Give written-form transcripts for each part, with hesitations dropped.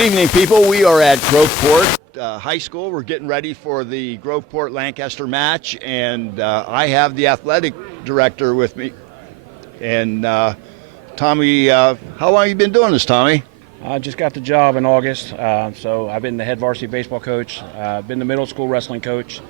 Good evening, people. We are at Groveport High School. We're getting ready for the Groveport Lancaster match, and I have the athletic director with me. And Tommy, how long have you been doing this, Tommy? I just got the job in August, so I've been the head varsity baseball coach, been the middle school wrestling coach,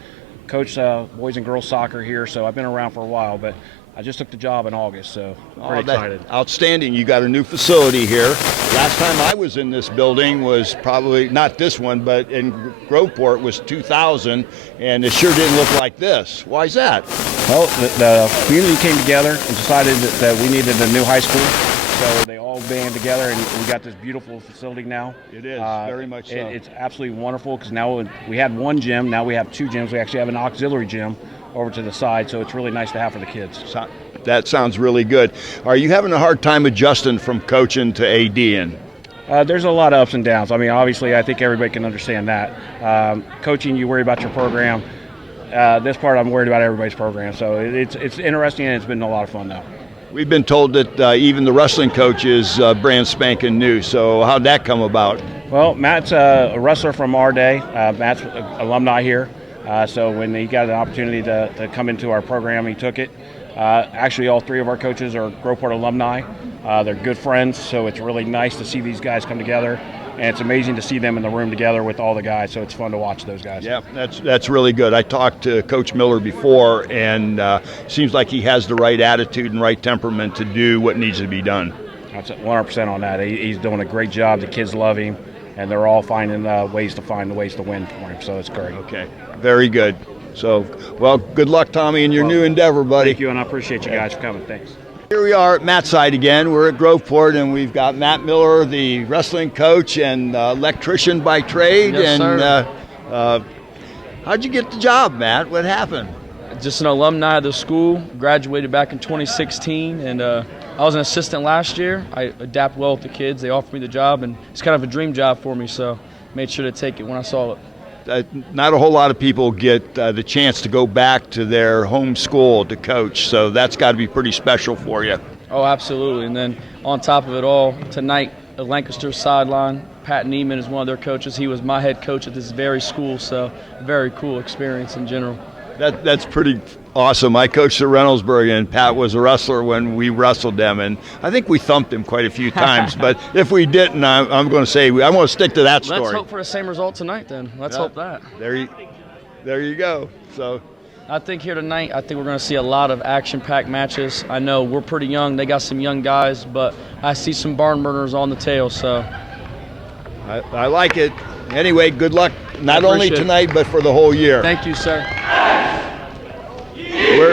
coached boys and girls soccer here, so I've been around for a while, but I just took the job in August, so I'm pretty excited. Outstanding. You got a new facility here. Last time I was in this building was probably, not this one, but in Groveport was 2000, and it sure didn't look like this. Why is that? Well, the community came together and decided that we needed a new high school, so they all band together, and we got this beautiful facility now. It is, very much so. It's absolutely wonderful, because now we had one gym, now we have two gyms. We actually have an auxiliary gym over to the side, so it's really nice to have for the kids. That sounds really good. Are you having a hard time adjusting from coaching to ADing? There's a lot of ups and downs. I mean, obviously, I think everybody can understand that. Coaching, you worry about your program. This part, I'm worried about everybody's program. So it's interesting, and it's been a lot of fun, though. We've been told that even the wrestling coach is brand spanking new. So how'd that come about? Well, Matt's a wrestler from our day. Matt's an alumni here. So when he got an opportunity to come into our program, he took it. Actually, all three of our coaches are Groveport alumni. They're good friends, so it's really nice to see these guys come together. And it's amazing to see them in the room together with all the guys, so it's fun to watch those guys. Yeah, that's really good. I talked to Coach Miller before, and seems like he has the right attitude and right temperament to do what needs to be done. That's 100% on that. He's doing a great job. The kids love him, and they're all finding ways to win for him, so it's great. Okay, very good. So, well, good luck, Tommy, in your new endeavor, buddy. Thank you, and I appreciate you guys for coming. Thanks. Here we are at Matt's side again. We're at Groveport, and we've got Matt Miller, the wrestling coach and electrician by trade. Yes, and how'd you get the job, Matt? What happened? Just an alumni of the school. Graduated back in 2016, and I was an assistant last year. I adapt well with the kids. They offered me the job, and it's kind of a dream job for me, so made sure to take it when I saw it. Not a whole lot of people get the chance to go back to their home school to coach, so that's got to be pretty special for you. Oh, absolutely. And then on top of it all, tonight at Lancaster Sideline, Pat Neiman is one of their coaches. He was my head coach at this very school, so very cool experience in general. That's pretty awesome. I coached at Reynoldsburg, and Pat was a wrestler when we wrestled them, and I think we thumped him quite a few times. But if we didn't, I'm going to say I'm going to stick to that story. Let's hope for the same result tonight, then. Let's hope that. There you go. So I think here tonight, I think we're going to see a lot of action-packed matches. I know we're pretty young. They got some young guys, but I see some barn burners on the tail. So I like it. Anyway, good luck not only tonight but for the whole year. Thank you, sir.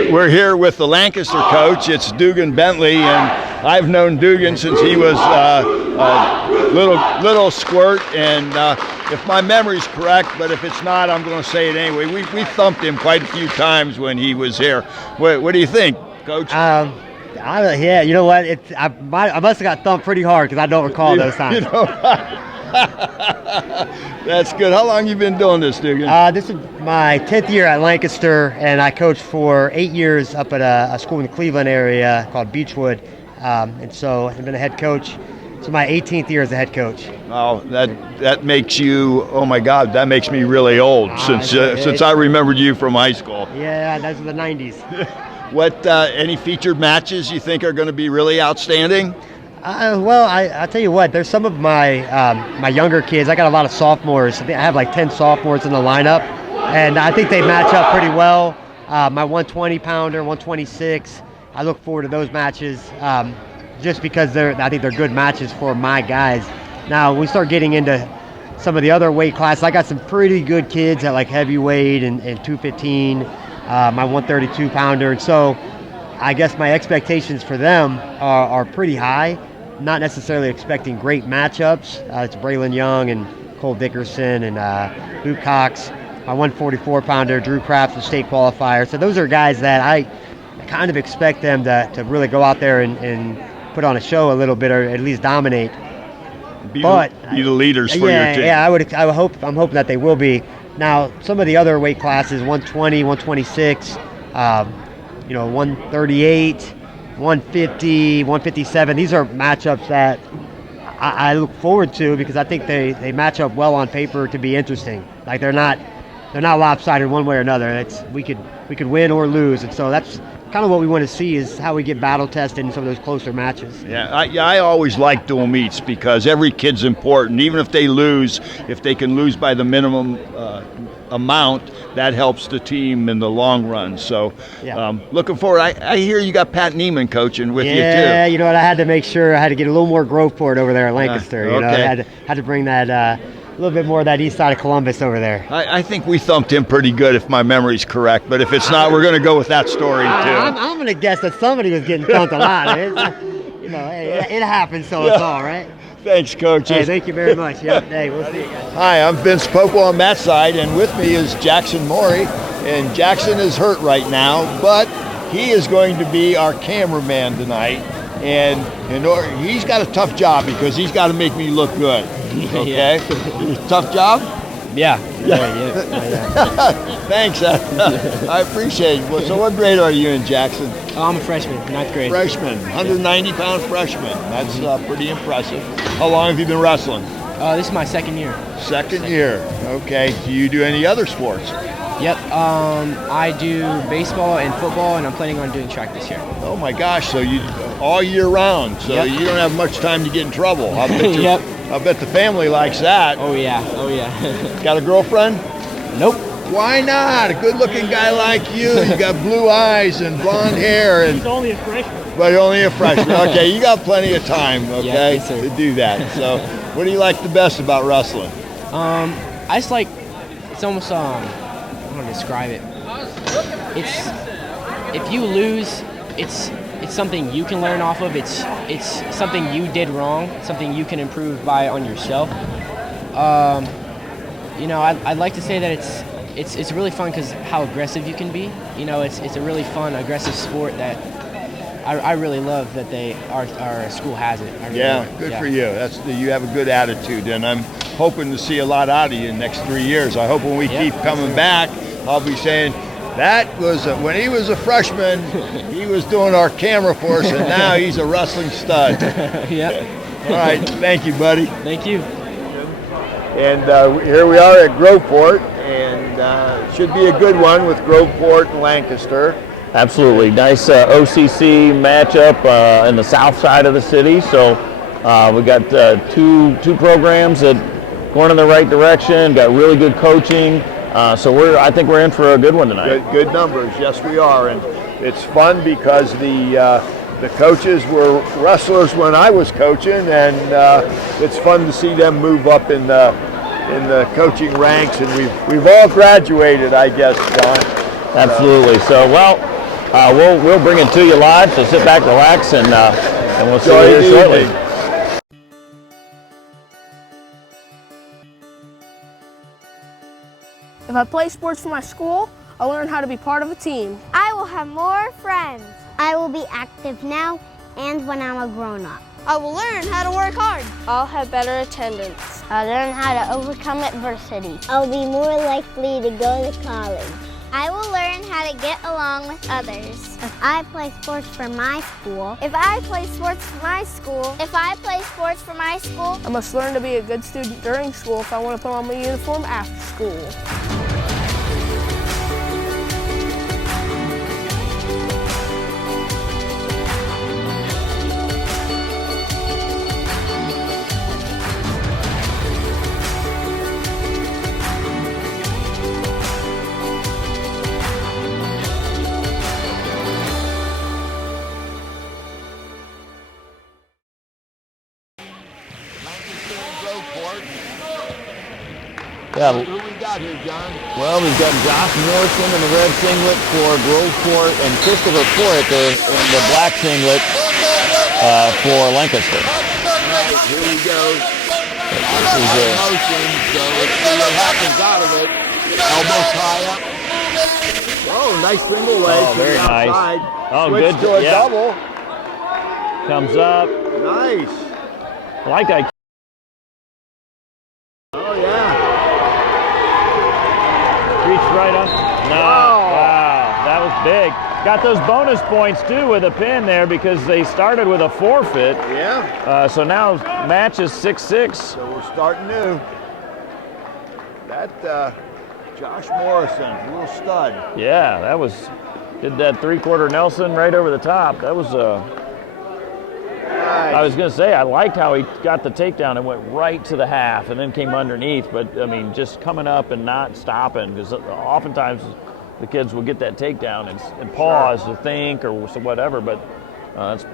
We're here with the Lancaster coach. It's Dugan Bentley, and I've known Dugan since he was a little squirt. And if my memory's correct, but if it's not, I'm going to say it anyway. We thumped him quite a few times when he was here. What do you think, Coach? Yeah, you know what? I must have got thumped pretty hard because I don't recall those times. That's good. How long you been doing this, Dugan? This is my 10th year at Lancaster, and I coached for 8 years up at a school in the Cleveland area called Beechwood. And so I've been a head coach. It's my 18th year as a head coach. Oh, that makes you, oh my God, that makes me really old since I remembered you from high school. Yeah, those were the 90s. What, any featured matches you think are going to be really outstanding? Well, I tell you what, there's some of my younger kids. I got a lot of sophomores. I have like 10 sophomores in the lineup, and I think they match up pretty well. My 120-pounder, 126, I look forward to those matches just because I think they're good matches for my guys. Now, when we start getting into some of the other weight classes, I got some pretty good kids at like heavyweight and 215, my 132-pounder, and so I guess my expectations for them are pretty high. Not necessarily expecting great matchups. It's Braylon Young and Cole Dickerson and Luke Cox. My 144-pounder, Drew Kraft, the state qualifier. So those are guys that I kind of expect them to really go out there and put on a show a little bit, or at least dominate. Be the leaders for your team. Yeah, I'm hoping that they will be. Now, some of the other weight classes, 120, 126, 138, 150, 157. These are matchups that I look forward to, because I think they match up well on paper to be interesting. Like they're not lopsided one way or another. We could win or lose, and so that's kind of what we want to see, is how we get battle tested in some of those closer matches. Yeah, I always like dual meets because every kid's important. Even if they lose, if they can lose by the minimum amount, that helps the team in the long run. So looking forward. I hear you got Pat Neiman coaching with you too. Yeah, you know what? I had to make sure I had to get a little more Groveport over there at Lancaster. You know, I had to bring that a little bit more of that east side of Columbus over there. I think we thumped him pretty good, if my memory's correct. But if it's not, we're going to go with that story too. I'm going to guess that somebody was getting thumped a lot. You know, it happens, so it's all right. Thanks, coach. Hey, thank you very much. Yep. Hey, we'll see you guys. Hi, I'm Vince Popo on that side, and with me is Jackson Morey. And Jackson is hurt right now, but he is going to be our cameraman tonight. And he's got a tough job because he's got to make me look good. Okay? Tough job? Yeah. Thanks. I appreciate it. So what grade are you in, Jackson? Oh, I'm a freshman, ninth grade. Freshman, 190-pound freshman. That's pretty impressive. How long have you been wrestling? This is my second year. Second year. Okay. Do you do any other sports? Yep. I do baseball and football, and I'm planning on doing track this year. Oh my gosh! So you all year round. So you don't have much time to get in trouble. I bet I bet the family likes that. Oh yeah. Got a girlfriend? Nope. Why not? A good-looking guy like you. You got blue eyes and blonde hair, and He's only a freshman. but you're only a freshman. Okay, you got plenty of time. Okay, yes, sir. to do that. So, what do you like the best about wrestling? I just like, it's almost I don't know to describe it. It's, if you lose, it's something you can learn off of. It's something you did wrong, something you can improve on yourself. You know, I'd like to say that it's really fun because how aggressive you can be. You know, it's a really fun, aggressive sport that I really love that our school has it. Good for you. You have a good attitude, and I'm hoping to see a lot out of you in the next 3 years. I hope when we keep coming back, I'll be saying, that was when he was a freshman, he was doing our camera for us, and now he's a wrestling stud. All right, thank you, buddy. Thank you. And here we are at Groveport, and should be a good one with Groveport and Lancaster. Absolutely. Nice OCC matchup in the south side of the city. So we got two programs that going in the right direction, got really good coaching. So I think we're in for a good one tonight. Good numbers, yes we are. And it's fun because the coaches were wrestlers when I was coaching, and it's fun to see them move up in the coaching ranks, and we've all graduated, I guess, John. Absolutely. So we'll bring it to you live. So sit back, relax, and we'll see you here shortly. If I play sports for my school, I'll learn how to be part of a team. I will have more friends. I will be active now and when I'm a grown-up. I will learn how to work hard. I'll have better attendance. I'll learn how to overcome adversity. I'll be more likely to go to college. I will learn how to get along with others. If I play sports for my school. If I play sports for my school. If I play sports for my school. I must learn to be a good student during school if I want to put on my uniform after school. Yeah. Who we got here, John? Well, we've got Josh Morrison in the red singlet for Groveport and Christopher Foraker in the black singlet for Lancaster. All right, here we go. Motion, so let's see what happens out of it. Elbows high up. Oh, nice single leg. Oh, very nice. Outside. Oh, Switch good. to a Yeah. double. Comes up. Nice. I like that. Oh, yeah. Reach right up. No. Wow. That was big. got those bonus points too with a pin there because they started with a forfeit. Yeah. So now match is 6-6. So we're starting new. That Josh Morrison, little stud. Yeah, did that 3/4 Nelson right over the top. That was Nice. I was going to say, I liked how he got the takedown and went right to the half and then came underneath. But, I mean, just coming up and not stopping, because oftentimes the kids will get that takedown and pause to think or whatever. But that's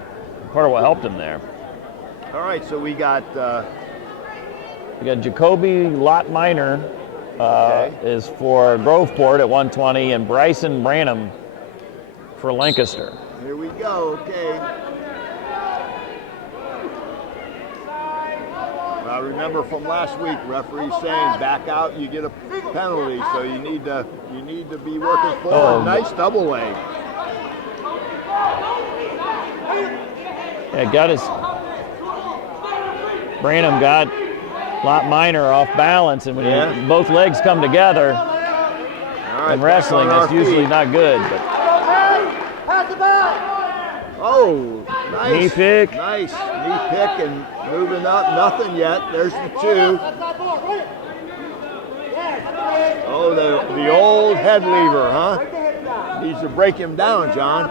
part of what helped him there. All right, so we got Jacoby Lot Minor is for Groveport at 120, and Bryson Branham for Lancaster. Here we go, okay. I remember from last week, referee saying back out, you get a penalty, so you need to be working forward. Oh. Nice double leg. Yeah, Branham got Lot Minor off balance, and when both legs come together in wrestling, it's usually not good. But Nice. Knee pick. Nice. Knee pick and moving up. Nothing yet. There's the 2. Oh, the old head lever, huh? Needs to break him down, John.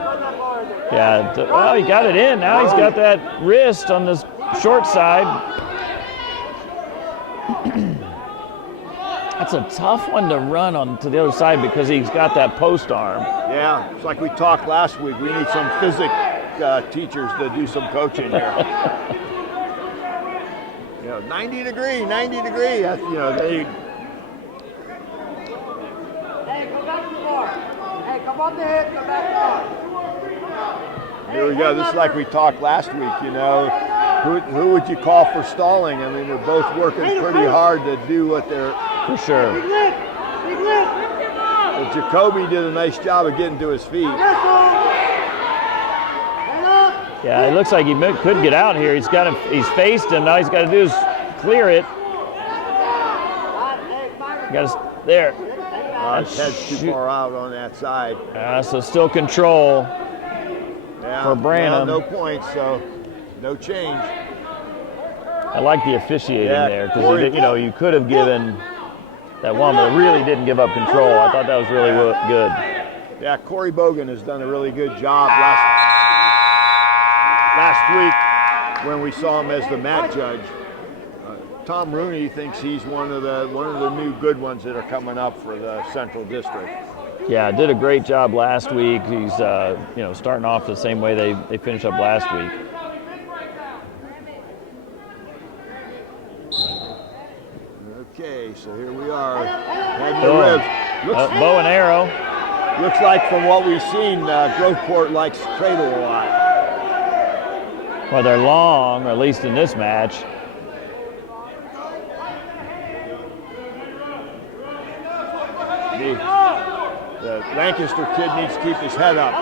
Yeah, well, he got it in. Now he's got that wrist on this short side. That's a tough one to run on to the other side because he's got that post arm. Yeah, it's like we talked last week. We need some physics teachers to do some coaching here. 90 degree. That's, they. Hey, go back to the bar. Hey, come on the hip, go back to the bar. Here we go. This is like we talked last week. Who would you call for stalling? I mean, they're both working pretty hard to do what they're. For sure. Big lift. But Jacoby did a nice job of getting to his feet. Yeah, it looks like he could get out here. He's faced him. Now he's got to do is clear it. There. His head's too far out on that side. So still control for Branham. No points, so no change. I like the officiating there because you could have given that one, but really didn't give up control. I thought that was really good. Yeah, Corey Bogan has done a really good job last week when we saw him as the mat judge. Tom Rooney thinks he's one of the new good ones that are coming up for the Central District. Yeah, did a great job last week. He's starting off the same way they finished up last week. Okay, so here we are. Head to the ribs. Bow and arrow. Looks like from what we've seen, Groveport likes cradle a lot. Well, they're long, or at least in this match. The Lancaster kid needs to keep his head up.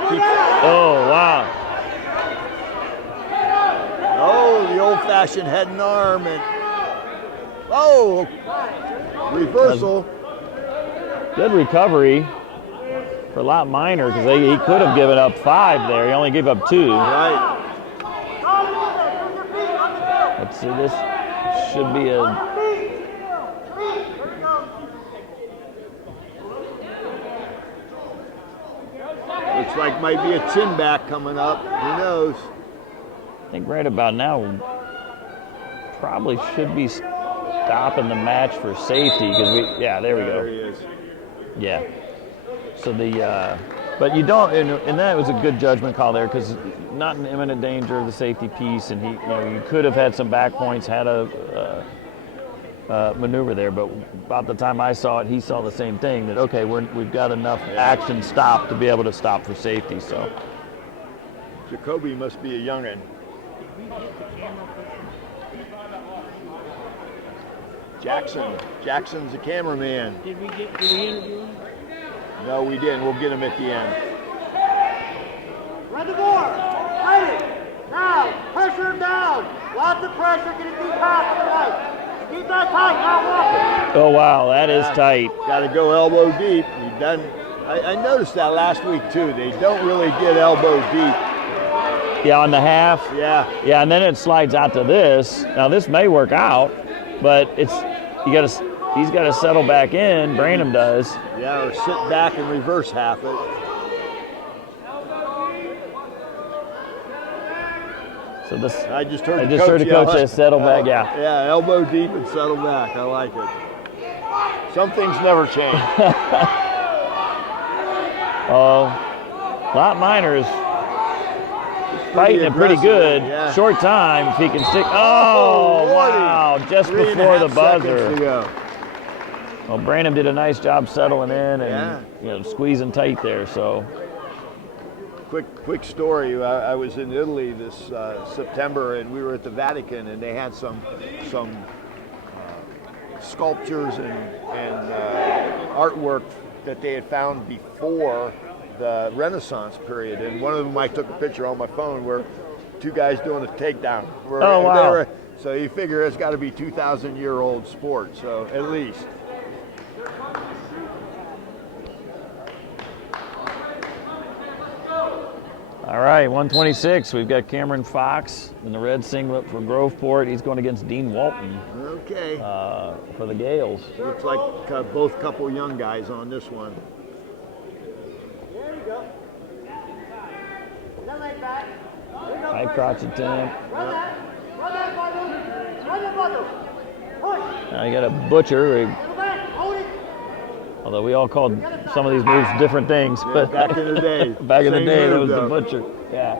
Oh, wow. Oh, the old-fashioned head and arm. Reversal. Good recovery for Lot Minor because he could have given up 5 there. He only gave up 2. Right. Let's see, this should be a... Looks like might be a chin back coming up. Who knows? I think right about now probably should be stopping the match for safety because there we go. There he is. Yeah. So but you don't, and that was a good judgment call there because not in imminent danger of the safety piece, and you could have had some back points, had a maneuver there, but about the time I saw it, he saw the same thing, that okay, we've got enough action stop to be able to stop for safety. So Jacoby must be a youngin'. Jackson's the cameraman. Did we interview him? No, we didn't. We'll get him at the end. Run the board. Ready. Now, pressure him down. Lots of pressure. Get a deep pass to the right. Keep that tight. Not walking. oh wow, that is tight. Got to go elbow deep. He done. I noticed that last week too. They don't really get elbow deep. Yeah, on the half. Yeah. Yeah, and then it slides out to this. Now this may work out, but he's got to settle back in. Branham does. Yeah, or sit back and reverse half it. So this. I just heard the coach say settle back. Yeah. Yeah, elbow deep and settle back. I like it. Some things never change. Lot Minor is fighting it pretty good. Yeah. Short time if he can stick. Oh, wow! Just before the buzzer. Well, Branham did a nice job settling in and squeezing tight there. So. Quick story. I was in Italy this September, and we were at the Vatican, and they had some sculptures and artwork that they had found before the Renaissance period. And one of them, I took a picture on my phone where two guys doing a takedown. Oh, wow. So you figure it's got to be 2,000-year-old sport, so at least. All right, 126. We've got Cameron Fox in the red singlet for Groveport. He's going against Dean Walton. Okay. For the Gales. Looks like both couple young guys on this one. There you go. That leg back. There you go. High crotch attempt. Run that. Run that, Bundle. Run that, Bundle. Push. Now you got a butcher. Go back. Hold it. Although we all called some of these moves different things, Yeah, but back in the day. back in the Same day, that move, was though. the butcher. Yeah.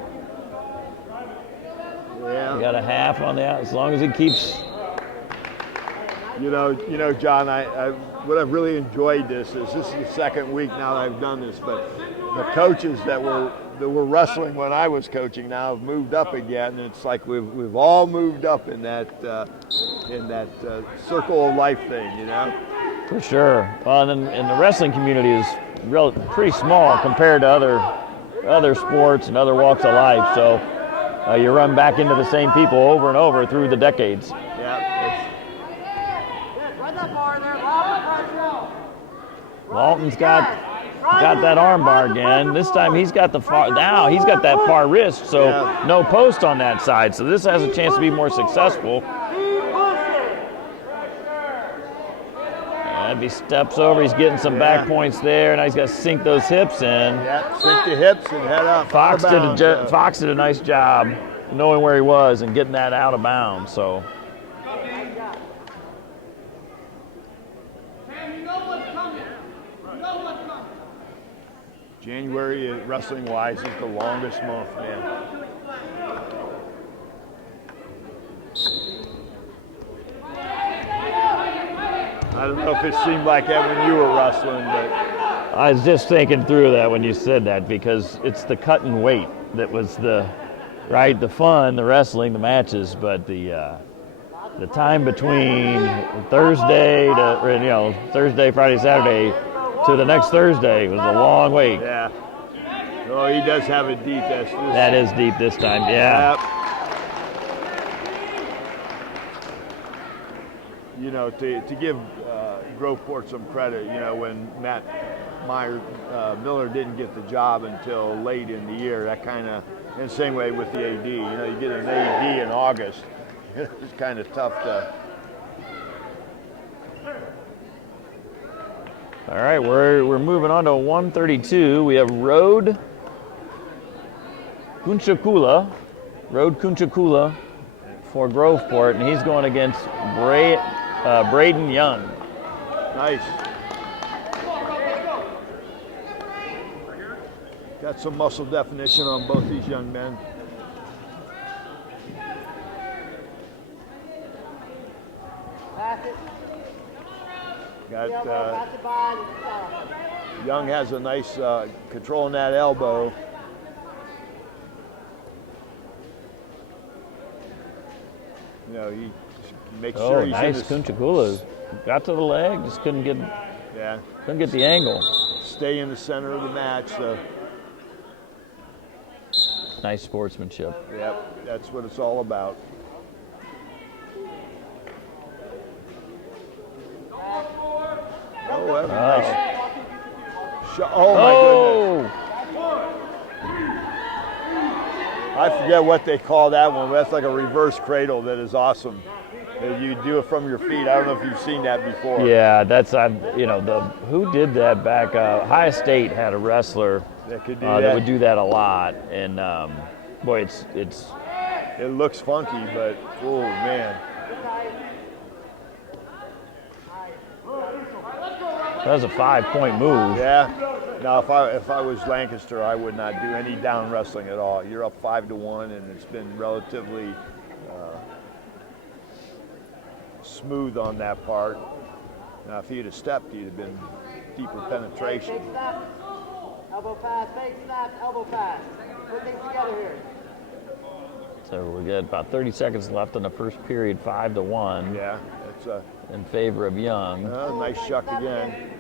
Yeah. You got a half on that as long as he keeps. You know, John. What I've really enjoyed this is the second week now that I've done this, but the coaches that were wrestling when I was coaching now have moved up again, and it's like we've all moved up in that circle of life thing, you know. For sure. Well, and the wrestling community is pretty small compared to other sports and other walks of life. So you run back into the same people over and over through the decades. Yeah. Run that bar there. Loud pressure. Walton's got that arm bar again. This time he's got that far wrist, so no post on that side. So this has a chance to be more successful. He steps over, he's getting some back points there. Now he's got to sink those hips in. Yeah, sink the hips and head up. Fox did a nice job knowing where he was and getting that out of bounds. So. January, wrestling-wise, is the longest month, man. I don't know if it seemed like that when you were wrestling, but I was just thinking through that when you said that, because it's the cut and weight that was the fun, the wrestling, the matches, but the time between Thursday, Friday, Saturday to the next Thursday was a long wait. Yeah. Oh, he does have it deep. That is deep this time. Yeah. Yep. You know, to give Groveport some credit, you know, when Matt Miller didn't get the job until late in the year, that kind of, in the same way with the AD, you know, you get an AD in August, it's kind of tough to. All right, we're moving on to 132. We have Road Kunchakula for Groveport, and he's going against Braden Young. Nice. Got some muscle definition on both these young men. Got Young has a nice control on that elbow. You know, he makes sure he's nice. in his, Kunchakula got to the leg, just couldn't get the angle. Stay in the center of the match. So. Nice sportsmanship. Yep, that's what it's all about. Oh, that was nice Oh my goodness. I forget what they call that one, but that's like a reverse cradle that is awesome. You do it from your feet. I don't know if you've seen that before. Yeah, that's who did that back? Ohio State had a wrestler that could do that would do that a lot, and boy, it looks funky, but oh man. That was a 5-point move. Yeah. Now, if I was Lancaster, I would not do any down wrestling at all. You're up 5-1, and it's been relatively smooth on that part. Now, if he'd have stepped, he'd have been deeper penetration. Fake snap, elbow pass, fake snap, elbow pass. Put things together here. So we got about 30 seconds left in the first period, 5-1. Yeah, that's in favor of Young. Nice shuck again.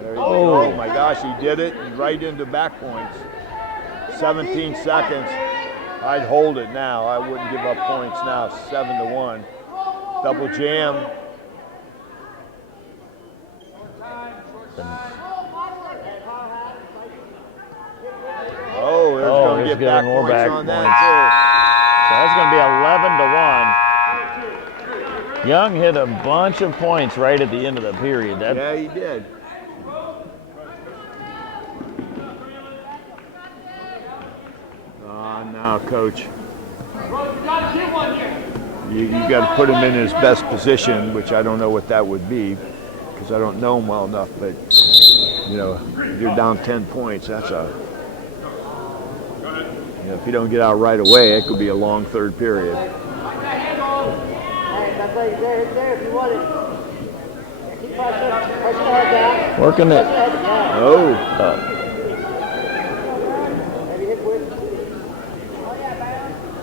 There you go. Oh my gosh, he did it right into back points. 17 seconds. I'd hold it now. I wouldn't give up points now. 7-1. Double jam. Oh, there's going to get back more points back on points. that too. So that's going to be 11-1. Young hit a bunch of points right at the end of the period. Yeah, he did. Now, Coach, you got to put him in his best position, which I don't know what that would be, because I don't know him well enough. But you're down 10 points. That's if you don't get out right away, it could be a long third period. Hey, that's like there if you want it. Keep pressure the head down. Working it. Oh.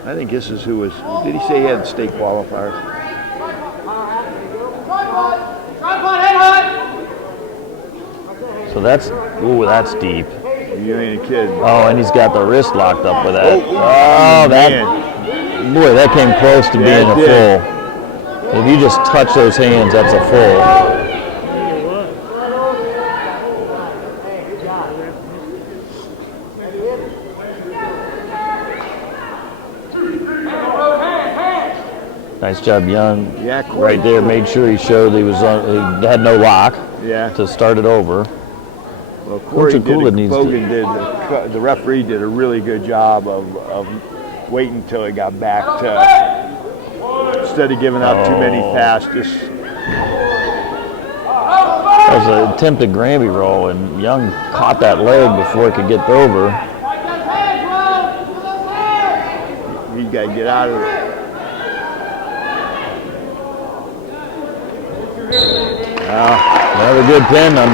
I think this is who was. Did he say he had state qualifiers? So that's deep. You ain't a kid. Oh, and he's got the wrist locked up with that. Man. That came close to being a full. If you just touch those hands, that's a full. Nice job, Young. Yeah, cool. Right there, made sure he showed he had no lock. Yeah. To start it over. Well, the referee did a really good job of waiting until it got back to, instead of giving out too many fast. That was an attempted Granby roll, and Young caught that leg before it could get over. He got to get out of it. Another good pin on.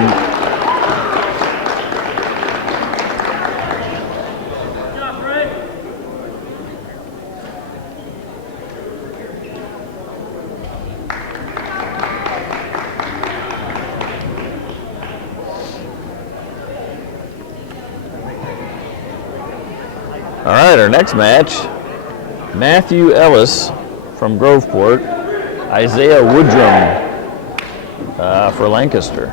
All right, our next match, Matthew Ellis from Groveport, Isaiah Woodrum for Lancaster.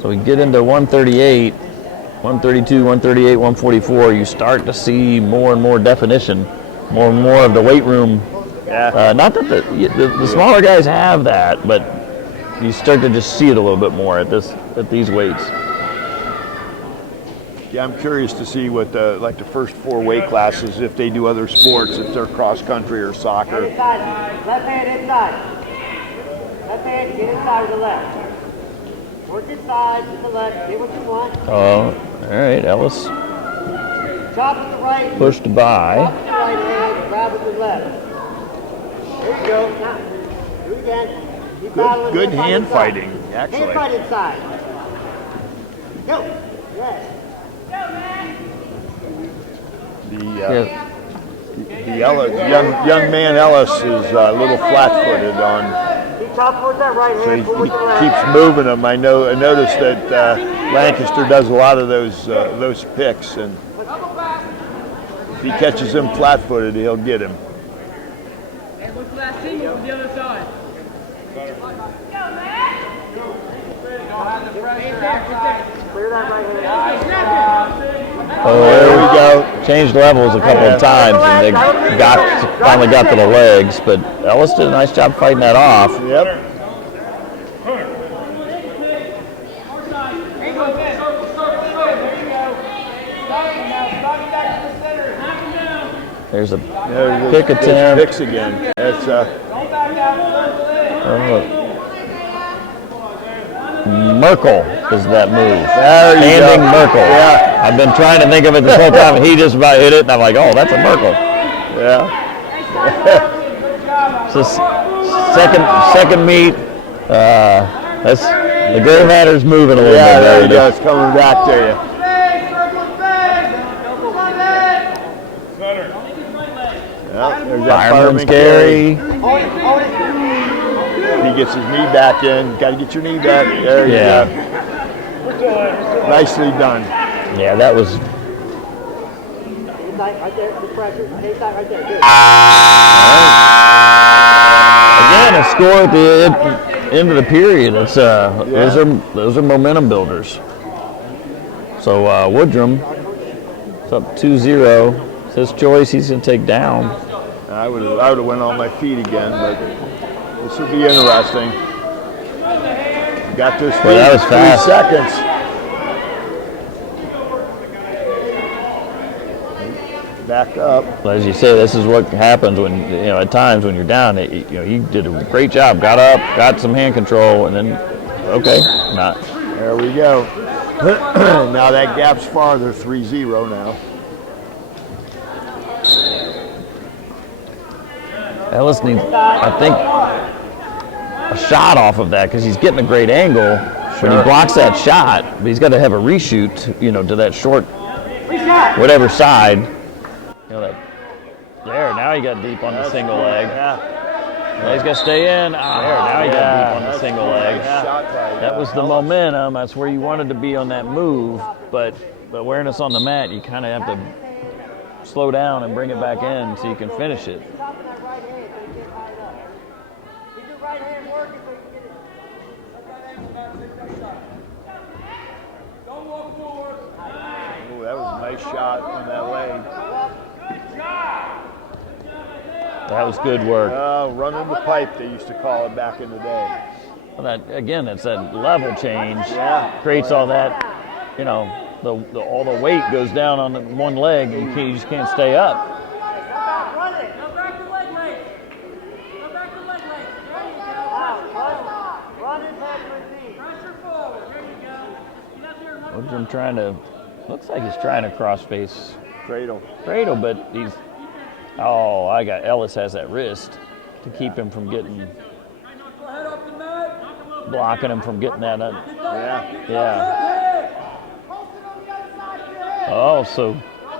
So we get into 138, 132, 138, 144. You start to see more and more definition, more and more of the weight room. Yeah. Not that the smaller guys have that, but you start to just see it a little bit more at these weights. Yeah, I'm curious to see what the first four weight classes, if they do other sports, if they're cross country or soccer. Inside. Left hand inside. Left hand, get inside with the left. Work inside with the left. Get what you want. Oh, all right, Ellis. Chop with the right. Pushed by. Chop with the right hand. Grab with the left. There you go. Now, do it again. Keep battling. Good hand inside. fighting, actually. Hand fight inside. Go. Yes. The young man Ellis is a little flat-footed on. Keep top towards that right hand. So he keeps moving them. I noticed that Lancaster does a lot of those picks, and if he catches him flat-footed, he'll get him. Hey, look for that single from the other side. Oh, there we go. Changed levels a couple of times, and they finally got to the legs. But Ellis did a nice job fighting that off. Yep. There's a pick attempt. Picks again. It's Merkel is that move. There you Standing go. Merkel. Yeah. I've been trying to think of it this whole time, and he just about hit it, and I'm like, oh, that's a Merkel. Yeah. So second meet. That's the Grove Hatter's moving a little bit. There you go. It's coming back to you. Yeah, there's that Fireman's fireman carry. He gets his knee back in. Got to get your knee back. There you go. Nicely done. Yeah, that was. Right there, the pressure. Take that right there. Good. Again, a score at the end of the period. It's those are momentum builders. So Woodrum is up 2-0. It's his choice. He's going to take down. I would have went on my feet again, but this will be interesting. Got this. Well, that was fast. 3 seconds. Back up. Well, as you say, this is what happens when at times when you're down. He did a great job. Got up, got some hand control, and then not. There we go. Now that gap's farther. 3-0 now. Ellis needs, I think, a shot off of that because he's getting a great angle. When he blocks that shot, but he's got to have a reshoot, to that short, whatever side. Now he got deep on the single leg. Now he's got to stay in. Now he got deep on the single leg. That was the momentum. That's where you wanted to be on that move. But the awareness on the mat, you kind of have to slow down and bring it back in so you can finish it. Oh, that was a nice shot on that leg. That was good work. Running the pipe, they used to call it back in the day. Well, it's that level change. Yeah. Creates all that, all the weight goes down on the one leg, and you just can't stay up. Woodrum looks like he's trying to cross face Cradle, but Ellis has that wrist to keep him from blocking him from getting that. Yeah. Oh, so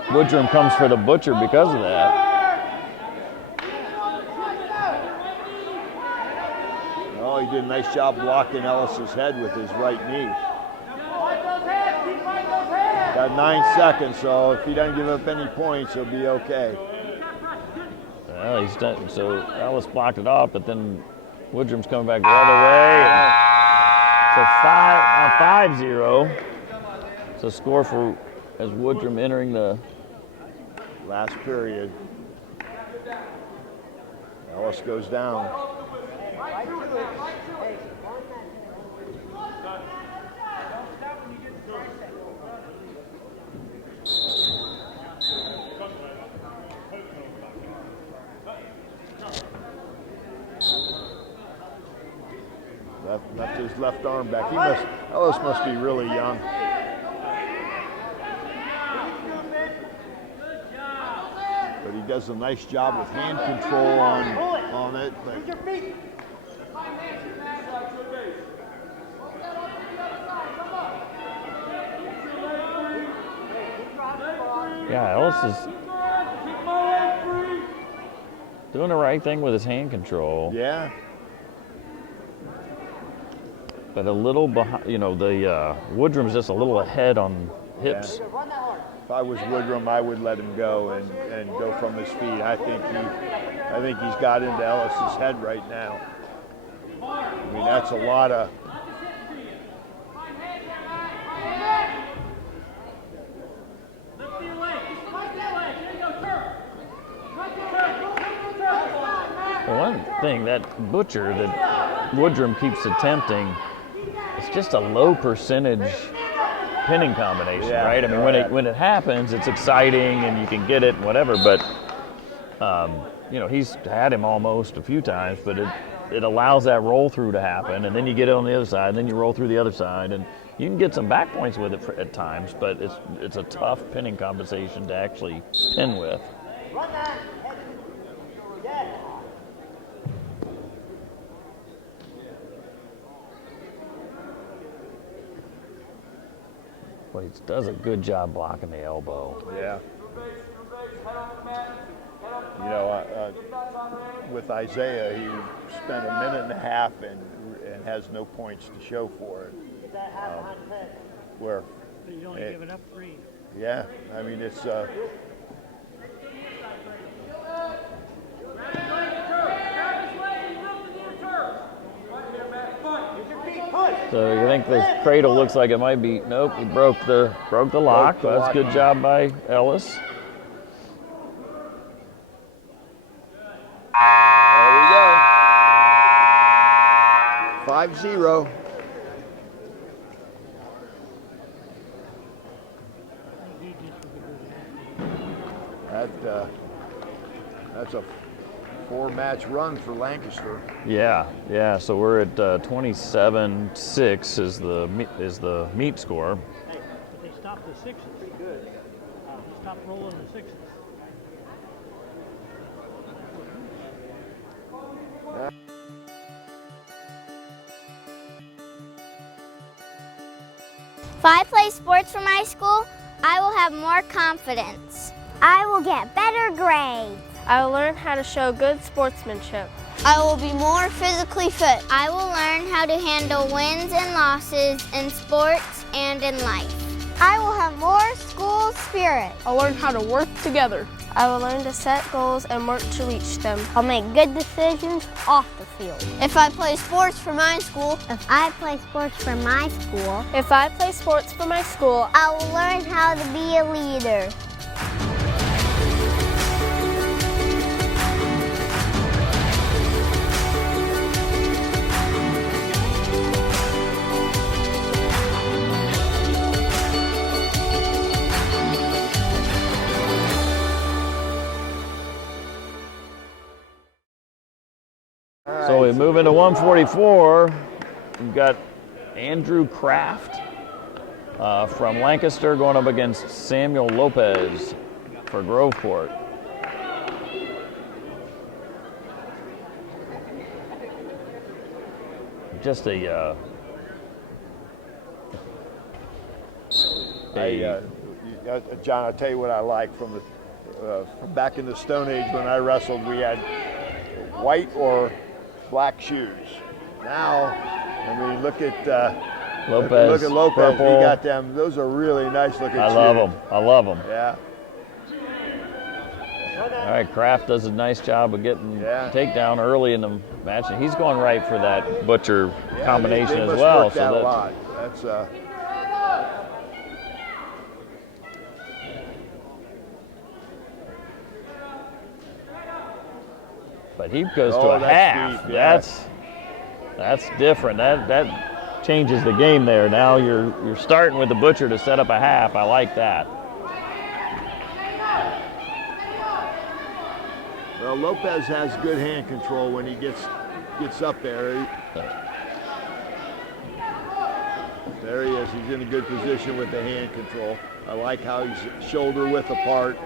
Woodrum comes for the butcher because of that. Oh, he did a nice job blocking Ellis's head with his right knee. Got 9 seconds, so if he doesn't give up any points, he'll be okay. Well, he's done. So Ellis blocked it off, but then Woodrum's coming back the other way. So 5-0. It's a score for as Woodrum entering the last period. Ellis goes down. Left his left arm back. Ellis must be really young. But he does a nice job with hand control on it. But yeah, Ellis is doing the right thing with his hand control. Yeah. But a little behind, the Woodrum's just a little ahead on hips. Yeah. If I was Woodrum, I would let him go and go from his feet. I think he's got into Ellis's head right now. I mean, that's a lot of. One thing, that butcher that Woodrum keeps attempting, it's just a low percentage pinning combination, Yeah, right? I mean, when it happens, it's exciting and you can get it and whatever, but you know, he's had him almost a few times, but it allows that roll through to happen, and then you get it on the other side, and then you roll through the other side, and you can get some back points with it at times, but it's a tough pinning combination to actually pin with. But he does a good job blocking the elbow. Yeah. You know, with Isaiah, he spent a minute and a half and has no points to show for it. Where He's only given up 3. Yeah, I mean, it's. So you think the cradle looks like it might be? Nope, he broke the lock. That's a good job by Ellis. There we go. 5-0. That's a 4-match run for Lancaster. Yeah. So we're at 27-6 is the meet score. Hey, but they stopped the 6s. Pretty good. They stopped rolling the 6s. If I play sports for my school, I will have more confidence. I will get better grades. I will learn how to show good sportsmanship. I will be more physically fit. I will learn how to handle wins and losses in sports and in life. I will have more school spirit. I'll learn how to work together. I will learn to set goals and work to reach them. I'll make good decisions off the field. If I play sports for my school. If I play sports for my school. If I play sports for my school, I will learn how to be a leader. So we move into 144. We've got Andrew Kraft from Lancaster going up against Samuel Lopez for Groveport. Just John, I'll tell you what I like from back in the Stone Age when I wrestled, we had white or black shoes. Now, I mean, look at Lopez. Look at Lopez. Purple. He got them. Those are really nice looking shoes. I love them. Yeah. All right, Kraft does a nice job of getting takedown early in the match, and he's going right for that butcher combination they as must well. work So that that's a lot. That's But he goes to a half. Deep, yeah. That's different. That changes the game there. Now you're starting with the butcher to set up a half. I like that. Well, Lopez has good hand control when he gets up there. There he is. He's in a good position with the hand control. I like how he's shoulder width apart.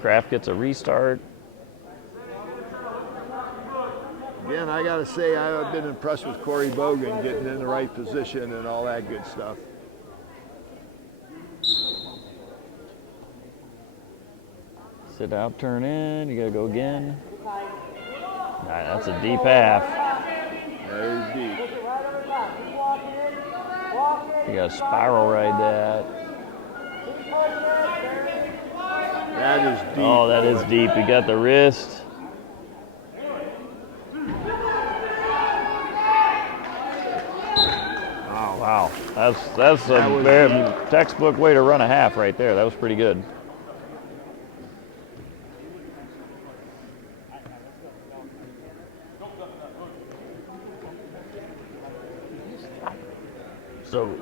Kraft gets a restart. Again, I got to say, I've been impressed with Corey Bogan getting in the right position and all that good stuff. Sit out, turn in. You got to go again. All right, that's a deep half. Very deep. You got to spiral ride that. That is deep. Oh, that is deep. You got the wrist. That's a very textbook way to run a half right there. That was pretty good. So,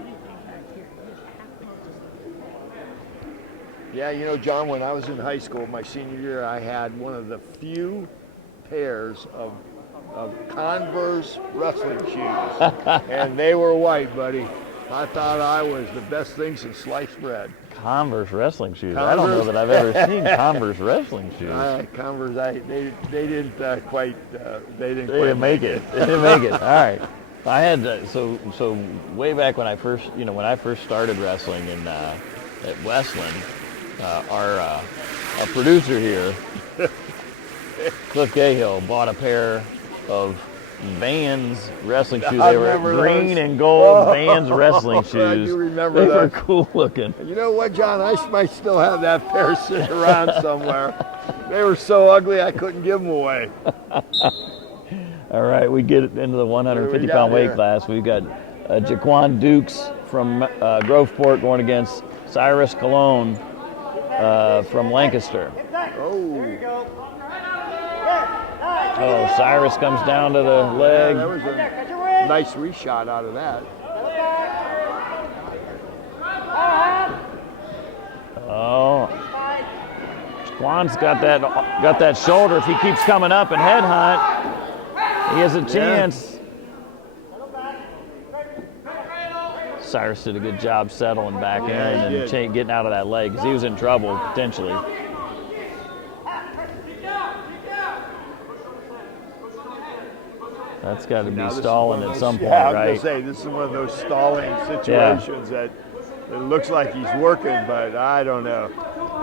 Yeah, you know, John, when I was in high school, my senior year, I had one of the few pairs of Converse wrestling shoes, and they were white, buddy. I thought I was the best thing since sliced bread. Converse wrestling shoes. I don't know that I've ever seen Converse wrestling shoes. Converse, they didn't quite. They didn't make it. They didn't make it. All right. I had so way back when I first started wrestling at Westland, our producer here, Cliff Cahill, bought a pair of Vans wrestling shoes. They were green and gold Vans wrestling shoes. I do remember they those. were cool looking. You know what, John? I might still have that pair sitting around somewhere. They were so ugly I couldn't give them away. All right, we get into the 150-pound weight class. We've got Jaquan Dukes from Groveport going against Cyrus Cologne from Lancaster. Oh, Cyrus comes down to the leg. That was a nice reshot out of that. Oh, Jaquan's got that shoulder. If he keeps coming up and headhunt, he has a chance. Cyrus did a good job settling back in and getting out of that leg because he was in trouble potentially. That's got to be stalling at some point, right? right? I was going to say, this is one of those stalling situations that it looks like he's working, but I don't know. All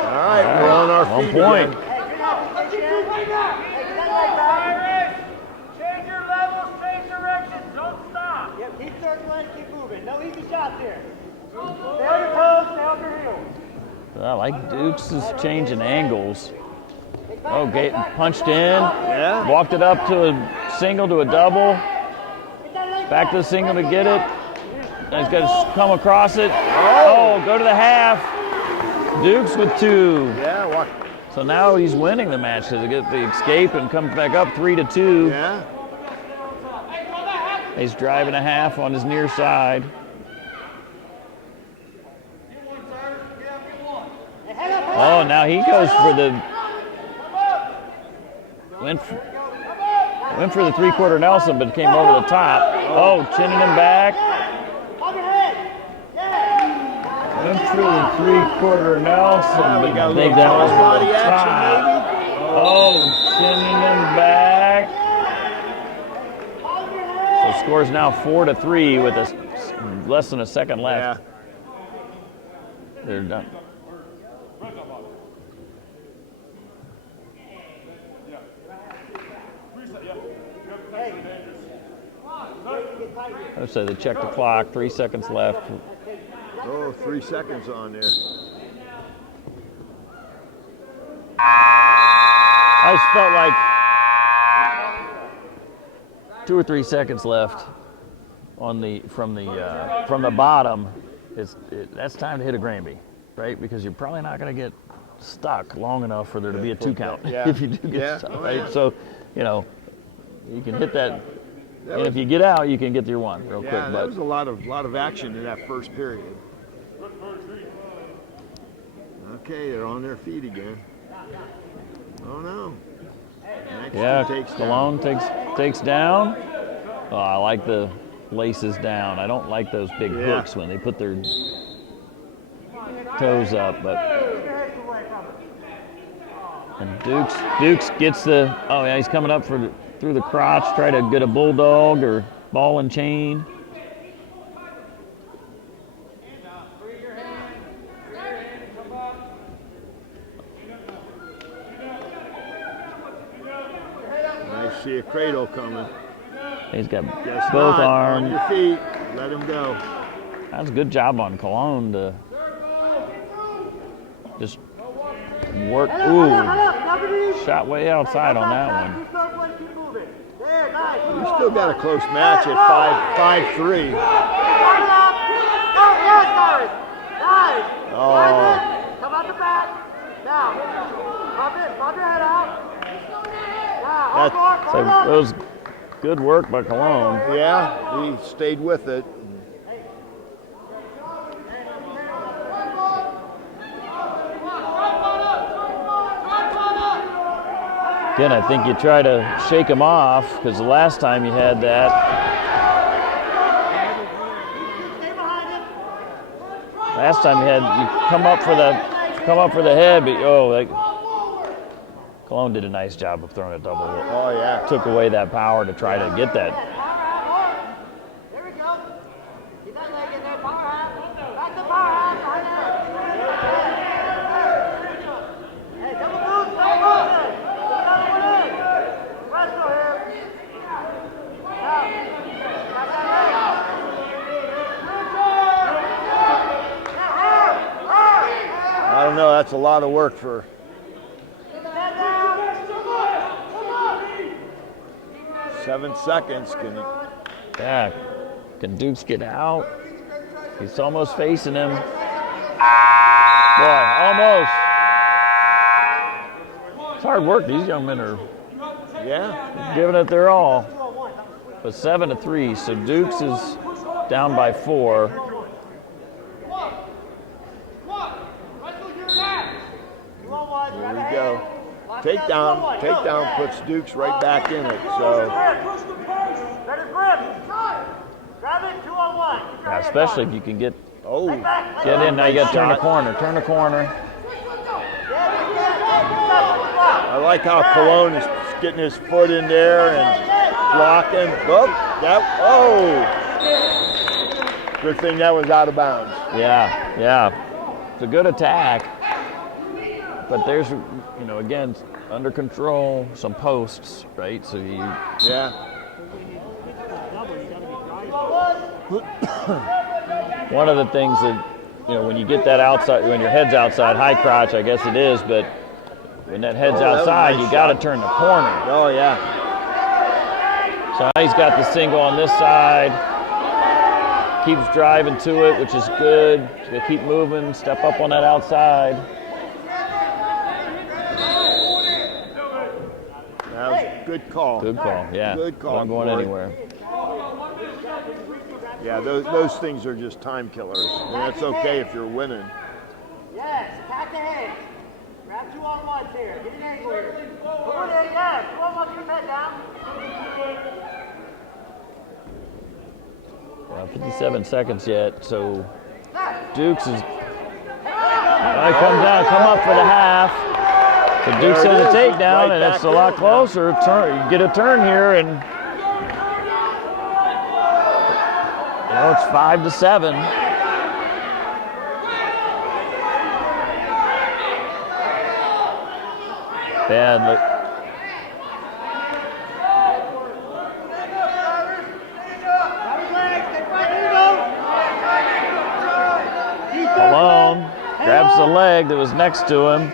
right, we're on our feet 1 point. again. Change your levels, change directions, don't stop. Yep, keep circling, keep moving. No easy shots here. Stay on your toes, stay off your heels. I like Dukes is changing angles. Oh, punched in, walked it up to a single to a double, back to the single to get it. Now he's got to come across it. Oh, go to the half. Dukes with 2. Yeah, so now he's winning the match because he gets the escape and comes back up 3-2. Yeah. He's driving a half on his near side. Oh, now he goes for the went for the 3/4 Nelson, but came over the top. Oh, chinning him back. Went for the 3/4 Nelson, but I think that was over the top. Oh, chinning him back. So score's now 4-3 with less than a second left. They're done. I say they check the clock, 3 seconds left. Oh, 3 seconds on there. I just felt like 2 or 3 seconds left on from the bottom. That's time to hit a Granby, right? Because you're probably not going to get stuck long enough for there to be a 2 count if you do get stuck, right? So, you can hit that. And if you get out, you can get your 1 real quick. Yeah, there was a lot of action in that first period. Okay, they're on their feet again. Oh no. Cologne takes down. Oh, I like the laces down. I don't like those big hooks when they put their toes up, but. And Dukes gets he's coming up through the crotch, try to get a bulldog or ball and chain. I see a cradle coming. He's got both arms. On your feet, let him go. That's a good job on Cologne to just work. Ooh, shot way outside on that one. You still got a close match at 5-3. Oh. Come out the back. Now, pop your head out. Now, So it was good work by Cologne. Yeah, he stayed with it. Again, I think you try to shake him off because the last time you had that. Last time you come up for the head, but Cologne did a nice job of throwing a double. Oh yeah. Took away that power to try to get that. There we go. Keep that leg in there. Power half. Back to power half. Behind there. Hey, double move. Wrestle here. I don't know. That's a lot of work for. 7 seconds. Can Dukes get out? He's almost facing him. Boy, almost. It's hard work. These young men are giving it their all. But 7-3, so Dukes is down by 4. There we go. Takedown puts Dukes right back in it. So. Yeah, especially if you can get in. Now you got to turn the corner. Turn the corner. I like how Cologne is getting his foot in there and blocking. Good thing that was out of bounds. Yeah. It's a good attack. But there's, again, under control, some posts, right? So you. Yeah. One of the things that, when you get that outside, when your head's outside, high crotch, I guess it is, but when that head's outside, you got to turn the corner. Oh, yeah. So now he's got the single on this side. Keeps driving to it, which is good. He's going to keep moving, step up on that outside. That was a good call. Good call, yeah. Good call. Not going anywhere. Yeah, those things are just time killers. And that's okay if you're winning. Yes, attack the head. Grab 2-on-1s here. Get an angle here. Over there, yes. 2-on-1, keep your head down. 57 seconds yet, so Dukes is. Come up for the half. So Dukes has a takedown, and it's a lot closer. You get a turn here, and it's 5-7. Bad look. Alone grabs the leg that was next to him.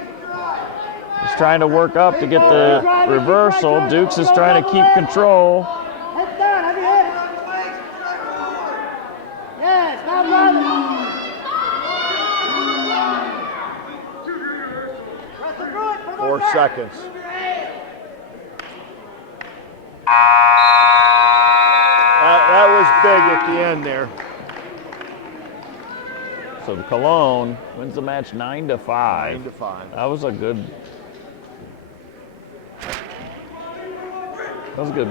He's trying to work up to get the reversal. Dukes is trying to keep control. Head down, have your head. Yes, now brother. 4 seconds. That was big at the end there. So Cologne wins the match 9-5. 9-5. That was a good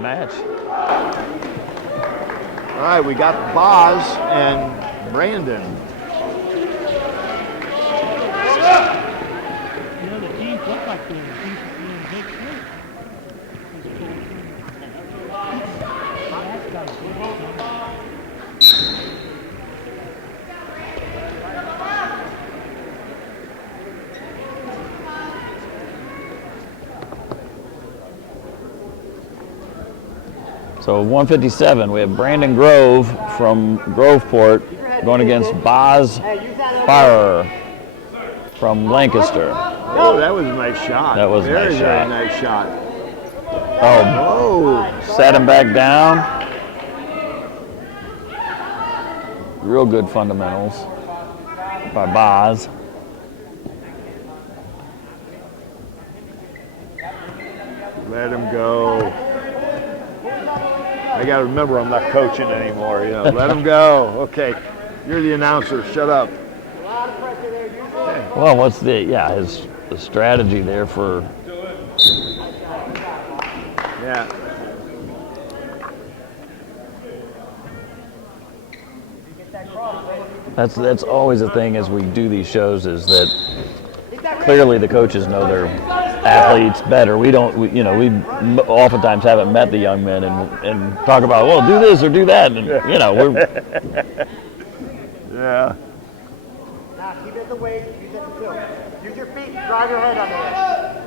match. All right, we got Boz and Brandon. The teams look like they're in big shape. So 157, we have Brandon Grove from Groveport going against Boz Farrer from Lancaster. Oh, that was a nice shot. That was a nice shot. Very nice shot. Oh, sat him back down. Real good fundamentals by Boz. Let him go. I got to remember I'm not coaching anymore. You know, let him go. Okay, you're the announcer. Shut up. Well, what's the strategy there for? Yeah. That's always the thing as we do these shows is that clearly the coaches know their athletes better. We oftentimes haven't met the young men and talk about, well, do this or do that, and we're. Yeah. Now keep it at the weight, use it to tilt. Use your feet, drive your head under there.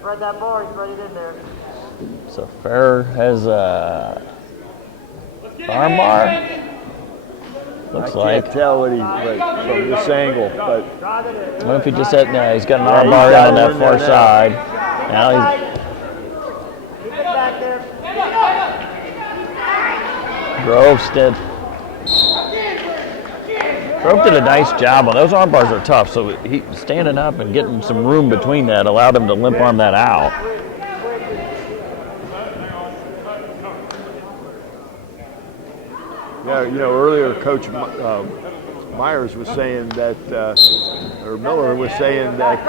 Spread that bar, spread it in there. So Ferrer has a arm bar. Looks I like. can't tell what from this angle, but What if he just said, he's got an arm bar on that far side. Now he's. Keep it back there. Grove did a nice job on those arm bars. Are tough, so he standing up and getting some room between that allowed him to limp arm that out. yeah, earlier Coach Myers was saying that, or Miller was saying that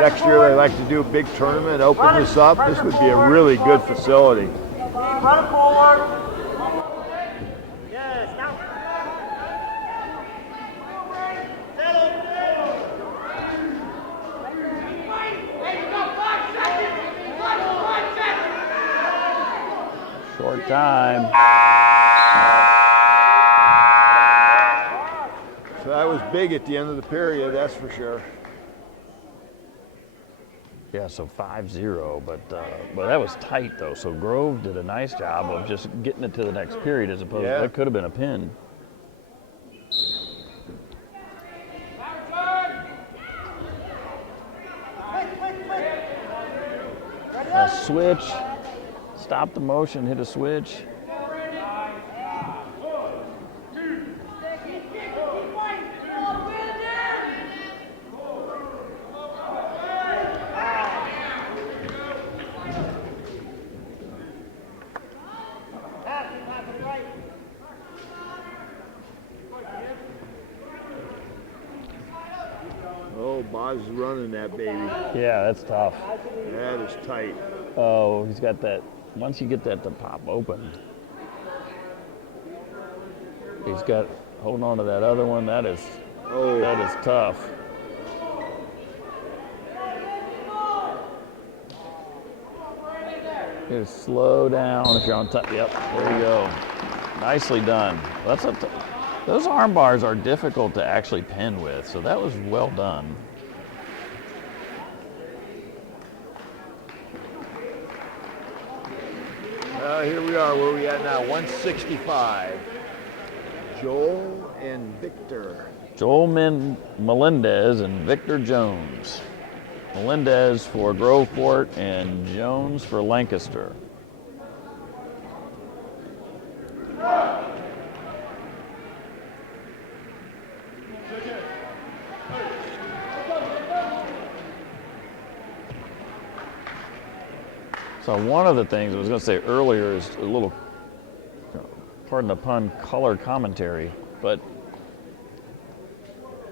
next year they like to do a big tournament, open this up. This would be a really good facility. Run it forward. Yes, now. Short time. So that was big at the end of the period, that's for sure. Yeah, so 5-0, but that was tight though. So Grove did a nice job of just getting it to the next period as opposed to that could have been a pin. A switch, stop the motion, hit a switch. Oh, Boz is running that baby. Yeah, that's tough. That is tight. Oh, he's got that. Once you get that to pop open, he's got holding on to that other one. That is tough. Just slow down if you're on top. Yep, there you go. Nicely done. Those arm bars are difficult to actually pin with, so that was well done. Here we are, where we at now, 165. Joel and Victor. Joel Melendez and Victor Jones. Melendez for Groveport and Jones for Lancaster. So one of the things I was going to say earlier is a little, pardon the pun, color commentary, but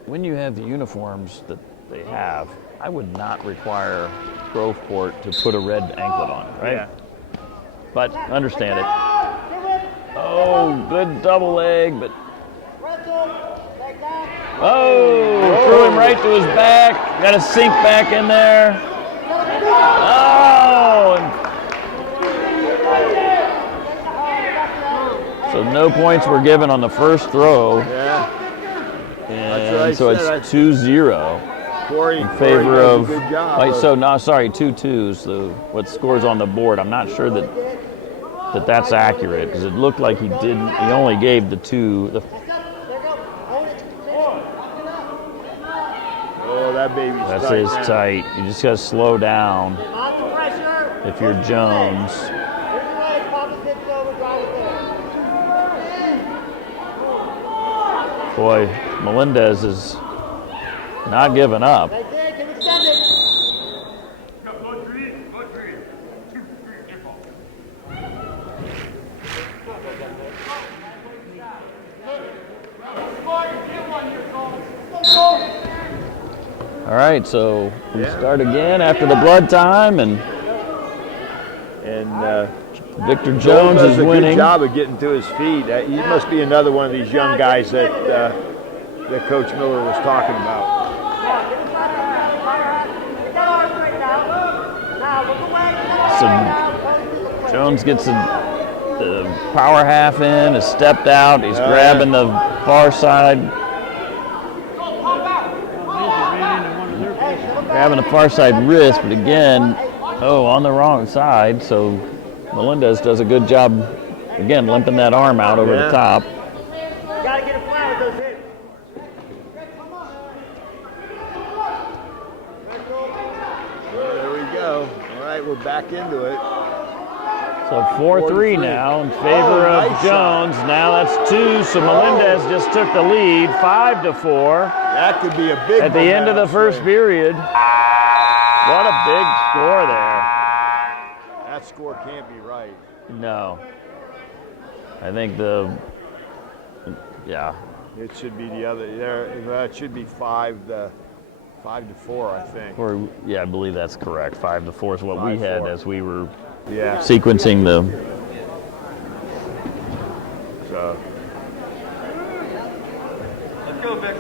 when you have the uniforms that they have, I would not require Groveport to put a red anklet on, right? Yeah. But understand it. Oh, good double leg, but threw him right to his back. Got to sink back in there. Oh, so no points were given on the first throw. Yeah. And so it's 2-0 in favor of. Good job. Wait, so no, sorry, 2-2. So what scores on the board? I'm not sure that's accurate because it looked like he didn't. He only gave the two. Oh, that baby's That tight. is tight. You just got to slow down if you're Jones. Boy, Melendez is not giving up. All right, so we start again after the blood time, and Victor Jones is winning. Does a good job of getting to his feet. He must be another one of these young guys that Coach Miller was talking about. So Jones gets the power half in, has stepped out, he's grabbing the far side. Grabbing the far side wrist, but again, on the wrong side, so Melendez does a good job, again, limping that arm out over the top. Gotta get a flat with those hips. There we go. All right, we're back into it. So 4-3 now in favor of Jones. Now that's 2, so Melendez just took the lead, 5-4. That could be a big at the end of the first period. What a big score there. That score can't be right. No. I think it should be the other. There, it should be 5-4, I think. Or I believe that's correct. 5-4 is what we had as we were sequencing the. So.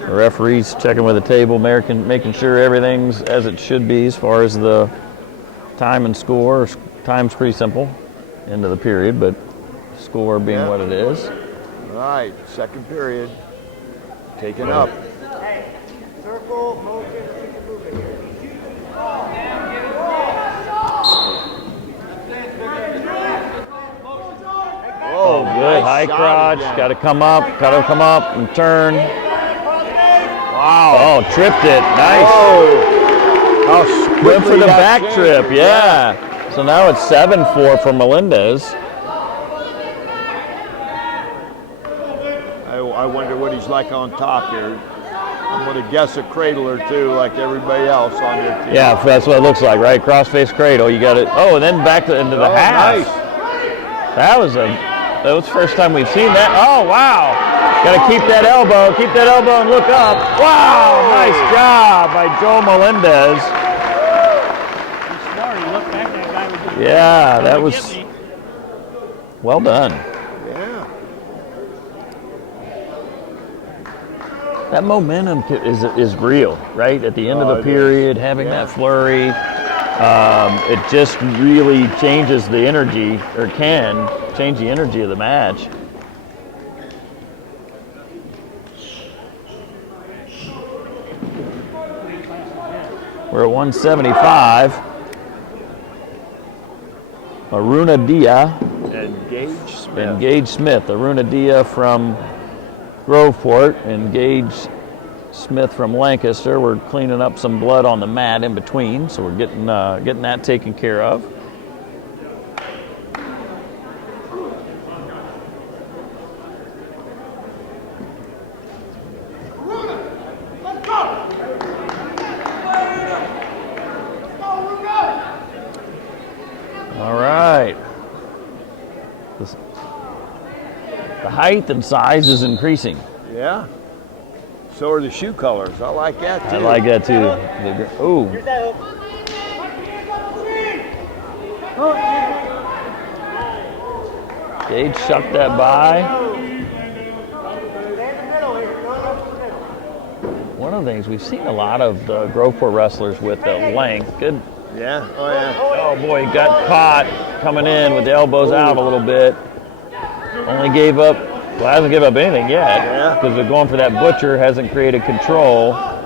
The referees checking with the table, making sure everything's as it should be as far as the time and score. Time's pretty simple, end of the period, but score being what it is. All right, second period, taken up. Hey, circle, motion, keep it moving here. Oh, good high crotch. Got to come up and turn. Wow. Oh, tripped it. Nice. Oh, went for the back trip. Yeah. So now it's 7-4 for Melendez. I wonder what he's like on top here. I'm going to guess a cradle or two like everybody else on their team. Yeah, that's what it looks like, right? Cross-face cradle. You got it. Oh, and then back into the half. Nice. That was the first time we've seen that. Oh, wow. Got to keep that elbow and look up. Wow, nice job by Joe Melendez. He's smart. He looked back, that guy was just Yeah, that was well done. Yeah. That momentum is real, right? At the end of the period, having that flurry, it just really changes the energy, or can change the energy of the match. We're at 175. Aruna Dia and Gage Smith. Aruna Dia from Groveport and Gage Smith from Lancaster. We're cleaning up some blood on the mat in between, so we're getting that taken care of. All right. The height and size is increasing. Yeah. So are the shoe colors. I like that too. I like that too. Ooh. Gage shucked that by. One of the things, we've seen a lot of the Groveport wrestlers with the length. Good. Yeah. Oh yeah. Oh boy, got caught coming in with the elbows out a little bit. Only gave up, well, hasn't given up anything yet, because they're going for that butcher, hasn't created control. All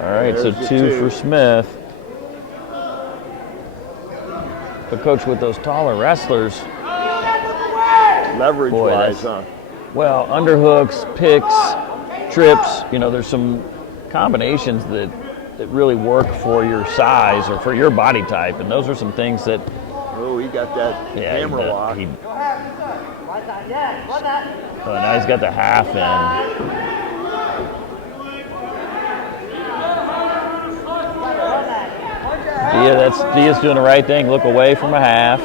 right, so two for Smith. But coach, with those taller wrestlers, leverage-wise, huh? Well, underhooks, picks, trips, there's some combinations that really work for your size or for your body type, and those are some things that. Oh, he got that hammer lock. So now he's got the half in. Diaz doing the right thing. Look away from a half.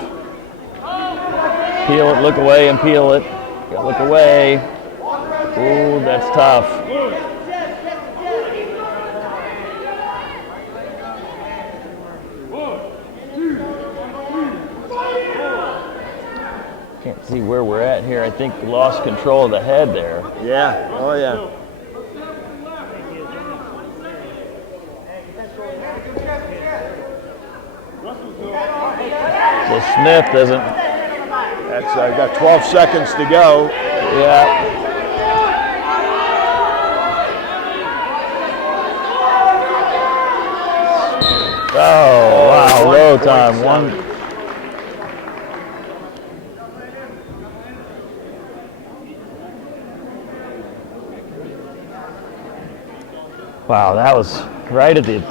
Peel it, look away, and peel it. Gotta look away. Ooh, that's tough. Can't see where we're at here. I think we lost control of the head there. Yeah. Oh, yeah. So Smith doesn't. That's got 12 seconds to go. Yeah. Oh, wow, low time. One. Wow, that was right at the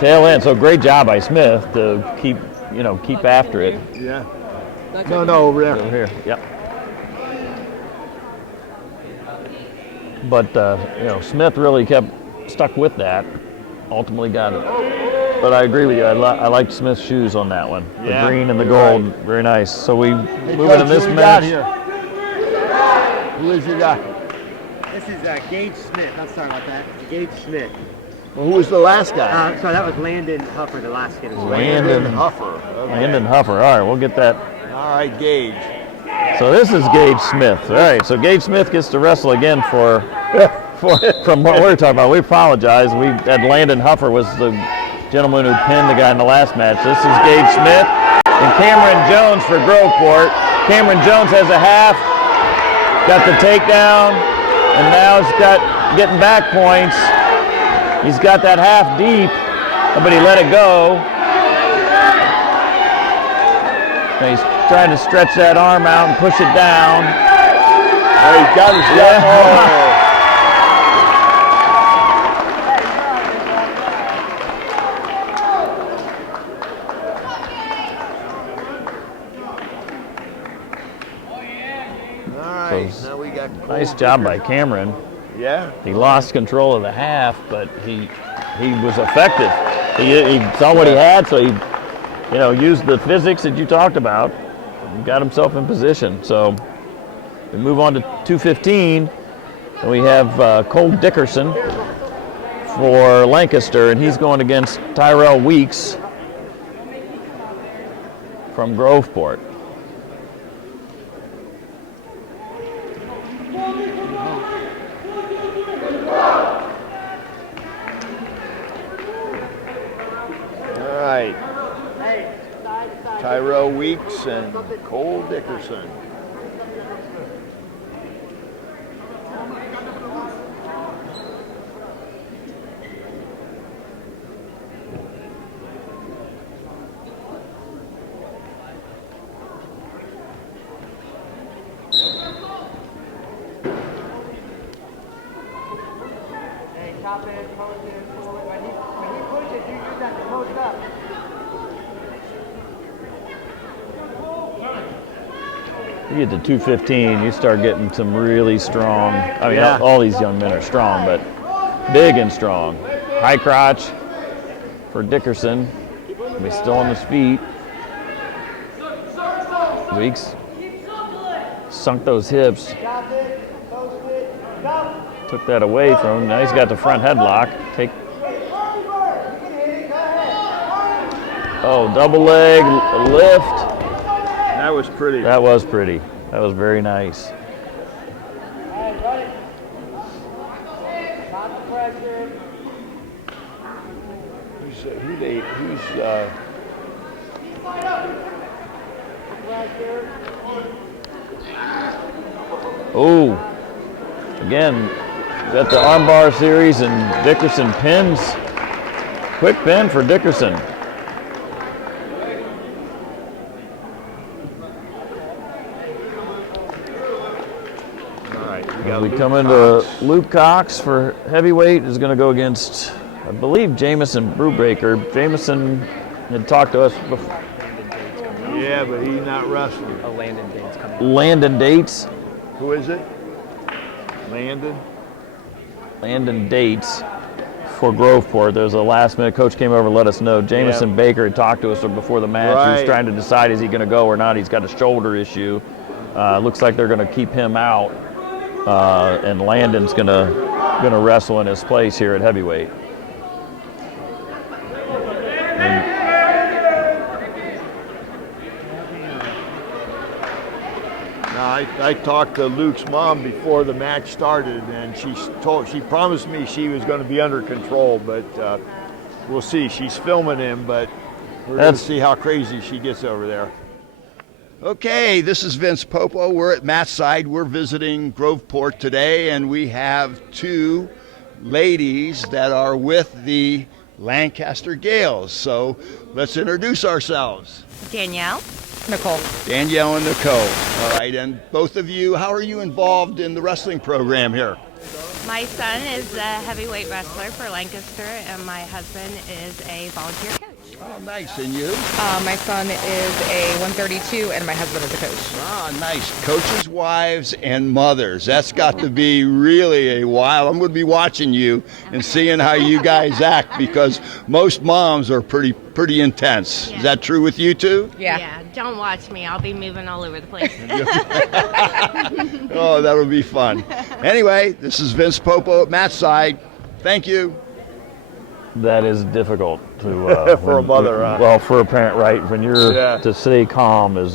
tail end. So great job by Smith to keep after it. Yeah. No, over there. Over here. Yep. But Smith really stuck with that. Ultimately got it. But I agree with you. I liked Smith's shoes on that one. Yeah, the green and the you're gold, right. very nice. So we Hey, move Coach, into this who we got match. here? Who is your guy? This is Gage Smith. I'm sorry about that. Gage Smith. Well, who was the last guy? So that was Landon Huffer, the last kid. Landon Huffer. Okay. Landon Huffer. All right, we'll get that. All right, Gage. So this is Gage Smith. All right, so Gage Smith gets to wrestle again from what we were talking about. We apologize. We had Landon Huffer was the gentleman who pinned the guy in the last match. This is Gage Smith and Cameron Jones for Groveport. Cameron Jones has a half, got the takedown, and now he's getting back points. He's got that half deep, but he let it go. And he's trying to stretch that arm out and push it down. Oh, he got his gun. All right, now we got Nice job by Cameron. Yeah. He lost control of the half, but he was effective. He saw what he had, so he used the physics that you talked about and got himself in position. So we move on to 2:15, and we have Cole Dickerson for Lancaster, and he's going against Tyrell Weeks from Groveport. All right. Tyrell Weeks and Cole Dickerson. Hey, top end, post in, pull it. When he pushes, you use that to post up. You get to 215, you start getting some really strong. I mean, Yeah. all these young men are strong, but big and strong. High crotch for Dickerson. He's still on his feet. Weeks sunk those hips. Chop it, post it, go. Took that away from him. Now he's got the front headlock. Oh, double leg lift. That was pretty. That was pretty. That was very nice. Oh, again, got the armbar series, and Dickerson pins. Quick pin for Dickerson. We come into Luke Cox for heavyweight is going to go against, I believe, Jamison Brubaker. Jamison had talked to us before. Yeah, but he's not wrestling. Landon Dates coming. Landon Dates. Who is it? Landon? Landon Dates for Groveport. There's a last minute coach came over and let us know. Jamison Baker had talked to us before the match. He was trying to decide is he going to go or not. He's got a shoulder issue. Looks like they're going to keep him out, and Landon's going to wrestle in his place here at heavyweight. I talked to Luke's mom before the match started, and she promised me she was going to be under control, but we'll see. She's filming him, but we're going to see how crazy she gets over there. Okay, this is Vince Popo. We're at Matt's side. We're visiting Groveport today, and we have two ladies that are with the Lancaster Gales. So let's introduce ourselves. Danielle. Nicole. Danielle and Nicole. All right, and both of you, how are you involved in the wrestling program here? My son is a heavyweight wrestler for Lancaster, and my husband is a volunteer coach. Oh, nice. And you? My son is a 132, and my husband is a coach. Ah, nice. Coaches, wives, and mothers. That's got to be really a while. I'm going to be watching you and seeing how you guys act, because most moms are pretty intense. Yeah. Is that true with you too? Yeah. Don't watch me. I'll be moving all over the place. Oh, that'll be fun. Anyway, this is Vince Popo at Matt's side. Thank you. That is difficult to for a mother. Well, for a parent, right? When you're to stay calm is.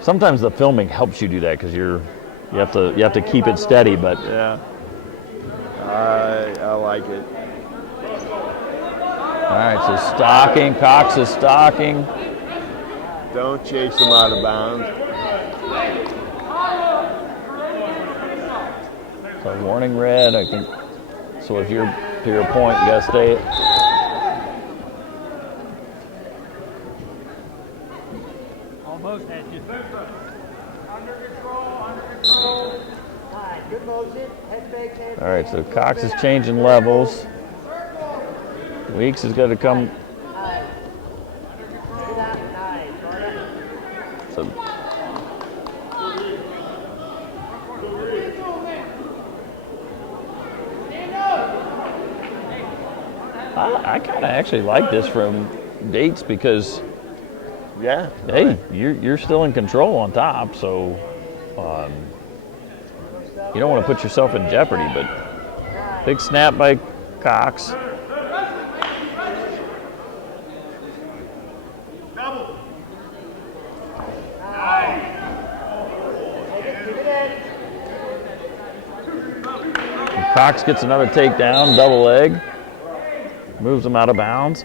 Sometimes the filming helps you do that because you have to keep it steady. But yeah, I like it. All right, so stalking. Cox is stalking. Don't chase them out of bounds. So warning red, I think. So if you're to your point, you gotta stay. Almost had you. Under control. Good motion. Head fake, head. All right, so Cox is changing levels. Weeks is going to come. So I kind of actually like this from Dates because, hey, you're still in control on top, so you don't want to put yourself in jeopardy. But big snap by Cox. Cox gets another takedown, double leg, moves him out of bounds.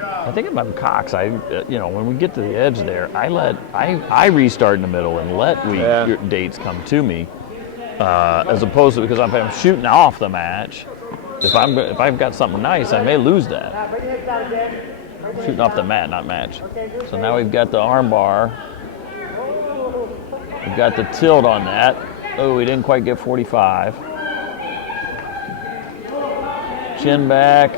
I think if I'm Cox, when we get to the edge there, I restart in the middle and let Dates come to me, as opposed to because if I'm shooting off the match, if I've got something nice, I may lose that. Shooting off the mat, not match. So now we've got the arm bar. We've got the tilt on that. Oh, we didn't quite get 45. Chin back.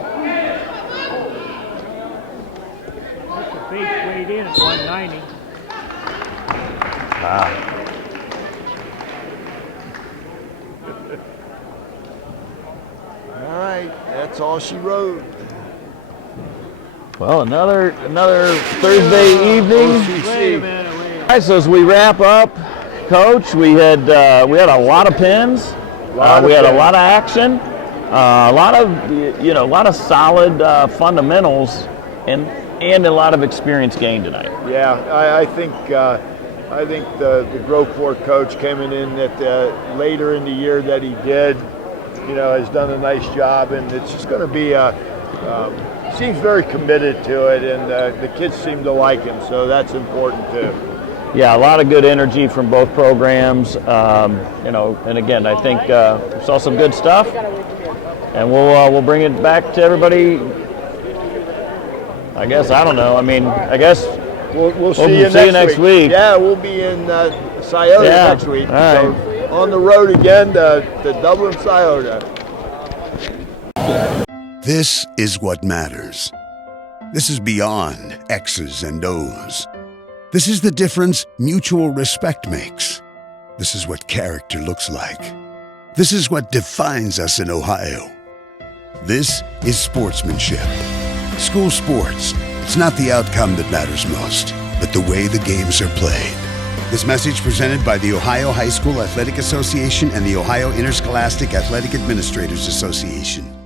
Mr. Bates weighed in at 190. All right, that's all she wrote. Well, another Thursday evening. Wait a minute. All right, so as we wrap up, Coach, we had a lot of pins. We had a lot of action, a lot of solid fundamentals, and a lot of experience gained tonight. Yeah, I think the Groveport coach coming in at later in the year that he did, has done a nice job, and it's just going to be seems very committed to it, and the kids seem to like him, so that's important too. Yeah, a lot of good energy from both programs, and again, I think we saw some good stuff, and we'll bring it back to everybody. I guess I guess we'll see you next week. Yeah, we'll be in Scioto next week. All right. So on the road again to Dublin, Scioto. This is what matters. This is beyond X's and O's. This is the difference mutual respect makes. This is what character looks like. This is what defines us in Ohio. This is sportsmanship. School sports, it's not the outcome that matters most. but the way the games are played. This message presented by the Ohio High School Athletic Association and the Ohio Interscholastic Athletic Administrators Association.